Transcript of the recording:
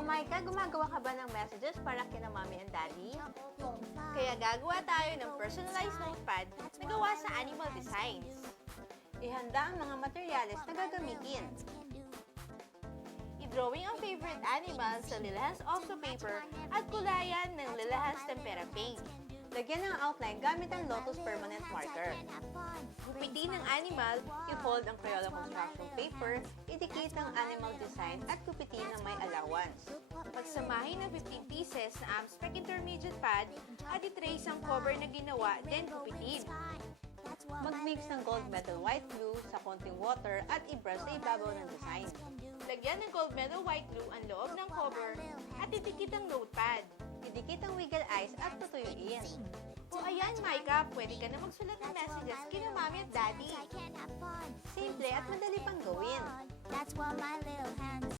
So, Micah, gumagawa ka ba ng messages para kina mommy and daddy? Kaya gagawa tayo ng personalized notepad na gawa sa animal designs. Ihanda ang mga materyales na gagamitin. I-drawing ang favorite animal sa Lilahans Oxo paper at kulayan ng Lilahans Tempera paint. Lagyan ng outline gamit ang Lotus Permanent Marker. Gupitin ng animal, i-fold ang Crayola construction paper, idikit ang animal design at gupitin ng may allowance. Pagsamahin ng 15 pieces na Amspec Intermediate pad at i-trace ang cover na ginawa, then gupitin. Mag-mix ng gold metal white glue sa konting water at i-brush sa ibabaw ng design. Lagyan ng gold metal white glue ang loob ng cover at idikit ang notepad. Idikit ang wiggle eyes at tutuyuin. O ayan, Micah, pwede ka na magsulat ng messages kina mommy at daddy. Simple at madali pang gawin.